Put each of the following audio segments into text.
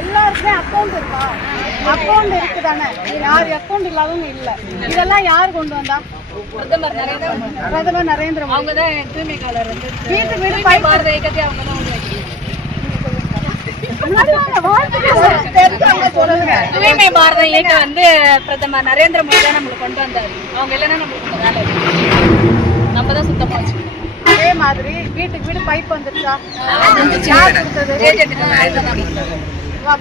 எல்லாருக்குமே அக்கௌண்ட் இருக்கா? அக்கௌண்ட் இருக்குதானே? யார் அக்கௌண்ட் இல்லாதவங்க இல்ல. இதெல்லாம் யார் கொண்டு வந்தா? பிரதமர் நரேந்திர மோடி. அவங்க தான் தூய்மைக்காரர் வந்து வீட்டு வீடு பாரத இயக்கத்தை அவங்க தான் தூய்மை பாரத இயக்கம் வந்து பிரதமர் நரேந்திர மோடி தான் நம்மளுக்கு கொண்டு வந்தாரு. அவங்க இல்லைன்னா நம்மளுக்கு வேலை நம்ம தான் சுத்தமா வச்சுக்கணும். அதே மாதிரி வீட்டுக்கு வீடு பைப் வந்துருச்சா? யார் கொடுத்தது?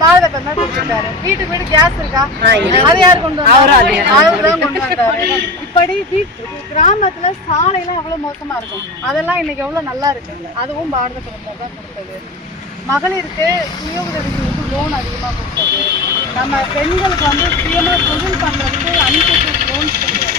பாரத பிரதமர் கொடுத்துட்டாரு. வீட்டுக்கு வீடு கேஸ் இருக்கா? அது யார் கொண்டு வந்தாரு? அவர்தான் கொண்டு வந்தாரு. இப்படி கிராமத்துல சாலையெல்லாம் எவ்வளவு மோசமா இருக்கும், அதெல்லாம் இன்னைக்கு எவ்வளவு நல்லா இருக்கு. அதுவும் பாரத பிரதமர் தான் கொடுத்தது. மகளிருக்கு சுய உதவிகளுக்கு லோன் அதிகமா கொடுத்தது. நம்ம பெண்களுக்கு வந்து சுயமா தொழில் பண்றதுக்கு அன்செக்யூர்ட் லோன்ஸ் கொடுத்தது.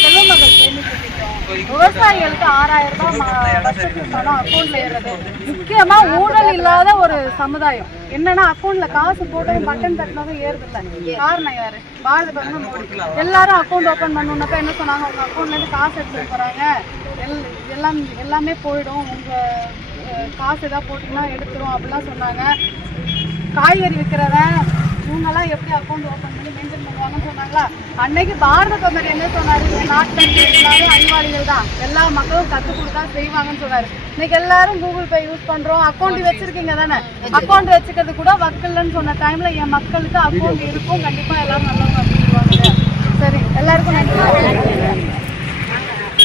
செல்வ மகள் சேமிப்பு திட்டம். விவசாயிகளுக்கு 6000 ரூபாய் வருஷத்துக்கு பணம் அக்கௌண்ட்ல ஏறது. முக்கியமா ஊழல் இல்லாத ஒரு சமுதாயம். என்னன்னா அக்கௌண்ட்ல காசு போட்டதும் பட்டன் தட்டினதும் ஏறுது இல்லை. காரணம் யாரு? பாரத பிரதமர் மோடி. எல்லாரும் அக்கௌண்ட் ஓபன் பண்ணணும்னாக்கா என்ன சொன்னாங்க? உங்க அக்கௌண்ட்ல இருந்து காசு எடுத்துட்டு போறாங்க, எல்லாமே போயிடும், உங்க காசு ஏதாவது போட்டீங்கன்னா எடுத்துரும் அப்படிலாம் சொன்னாங்க. காய்கறி விற்கிறவன் இவங்கெல்லாம் எப்படி அக்கௌண்ட் ஓப்பன் பண்ணி மெயின்டைன் பண்ணுவாங்கன்னு சொன்னாங்களா? அன்னைக்கு பாரத பிரதமர் என்ன சொன்னாரு? நாட்டில் எல்லாரும் அறிவாளிகள் தான், எல்லா மக்களும் கற்றுக் கொடுத்தா செய்வாங்கன்னு சொன்னாரு. இன்னைக்கு எல்லாரும் கூகுள் பே யூஸ் பண்றோம். அக்கௌண்ட் வச்சிருக்கீங்க தானே? அக்கௌண்ட் வச்சுக்கிறது கூட வக்கல்னு சொன்ன டைம்ல என் மக்களுக்கு அக்கௌண்ட் இருக்கும், கண்டிப்பா எல்லாரும் நல்லவங்க சொல்லுவாங்க. சரி, எல்லாருக்கும் நன்றி.